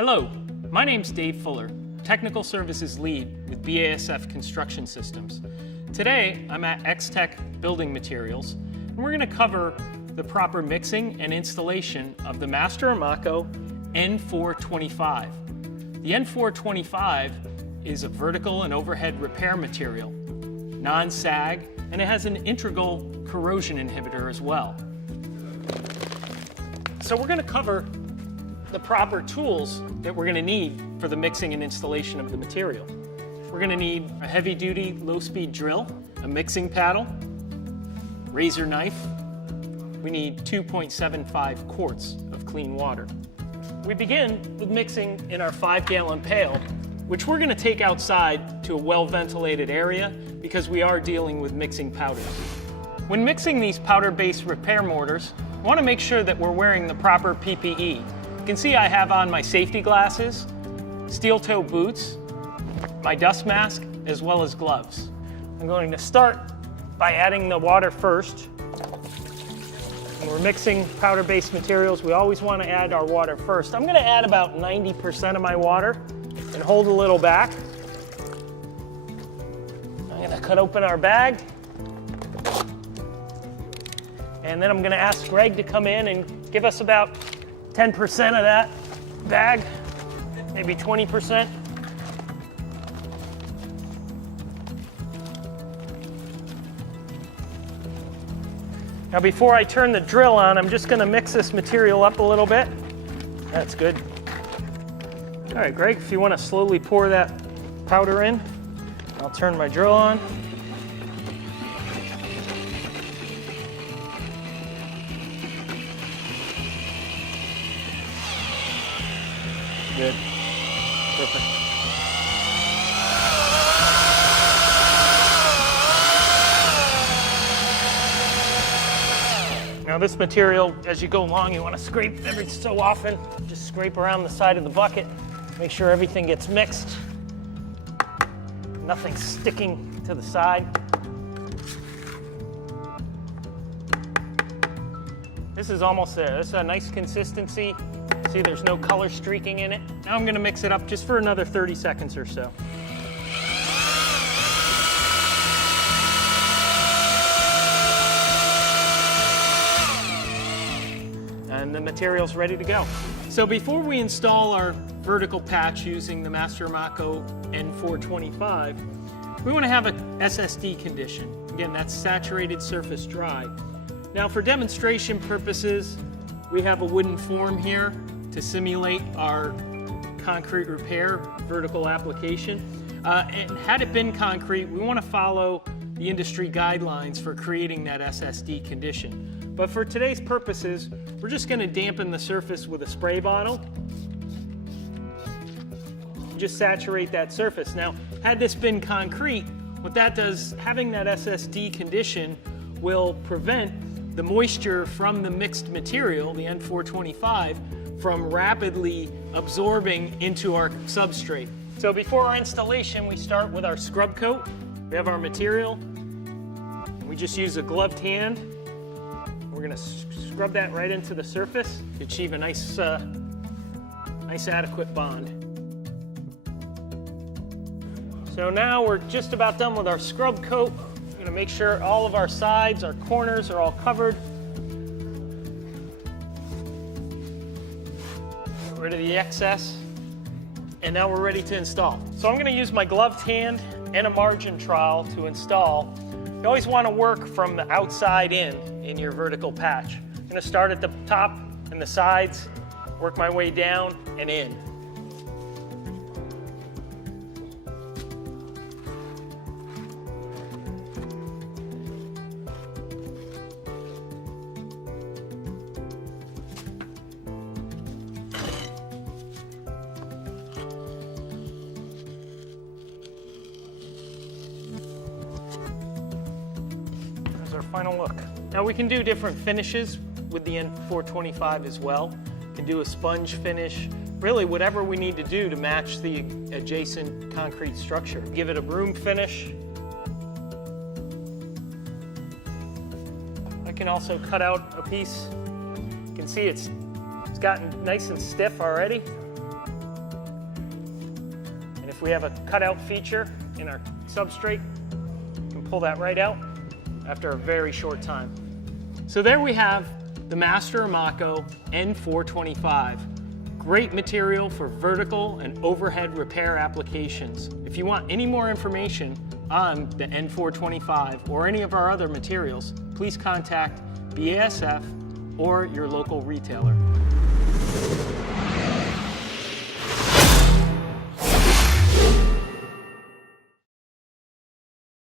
Hello, my name's Dave Fuller, Technical Services Lead with Basf Construction Systems. Today, I'm at X-Tech Building Materials, and we're going to cover the proper mixing and installation of the Masteremaco N425. The N425 is a vertical and overhead repair material, non-sag, and it has an integral corrosion inhibitor as well. So we're going to cover the proper tools that we're going to need for the mixing and installation of the material. We're going to need a heavy-duty, low-speed drill, a mixing paddle, razor knife. We need 2.75 quarts of clean water. We begin with mixing in our 5-gallon pail, which we're going to take outside to a well-ventilated area because we are dealing with mixing powders. When mixing these powder-based repair mortars, I want to make sure that we're wearing the proper PPE. You can see I have on my safety glasses, steel-toe boots, my dust mask, as well as gloves. I'm going to start by adding the water first. When we're mixing powder-based materials, we always want to add our water first. I'm going to add about 90% of my water and hold a little back. I'm going to cut open our bag. And then I'm going to ask Greg to come in and give us about 10% of that bag, maybe 20%. Now before I turn the drill on, I'm just going to mix this material up a little bit. That's good. All right, Greg, if you want to slowly pour that powder in, I'll turn my drill on. Good. Perfect. Now this material, as you go along, you want to scrape every so often. Just scrape around the side of the bucket. Make sure everything gets mixed. Nothing sticking to the side. This is almost there. This is a nice consistency. See, there's no color streaking in it. Now I'm going to mix it up just for another 30 seconds or so. And the material's ready to go. So before we install our vertical patch using the Masteremaco N425, we want to have a SSD condition. Again, that's saturated surface dry. Now for demonstration purposes, we have a wooden form here to simulate our concrete repair vertical application. And had it been concrete, we want to follow the industry guidelines for creating that SSD condition. But for today's purposes, we're just going to dampen the surface with a spray bottle. Just saturate that surface. Now, had this been concrete, what that does, having that SSD condition will prevent the moisture from the mixed material, the N425, from rapidly absorbing into our substrate. So before our installation, we start with our scrub coat. We have our material. We just use a gloved hand. We're going to scrub that right into the surface to achieve a nice adequate bond. So now we're just about done with our scrub coat. We're going to make sure all of our sides, our corners are all covered. Get rid of the excess. And now we're ready to install. So I'm going to use my gloved hand and a margin trowel to install. You always want to work from the outside in your vertical patch. I'm going to start at the top and the sides, work my way down and in. Our final look. Now we can do different finishes with the N425 as well. We can do a sponge finish, really whatever we need to do to match the adjacent concrete structure. Give it a broom finish. I can also cut out a piece. You can see it's gotten nice and stiff already. If we have a cutout feature in our substrate, we can pull that right out after a very short time. So there we have the Masteremaco N425. Great material for vertical and overhead repair applications. If you want any more information on the N425 or any of our other materials, please contact BASF or your local retailer.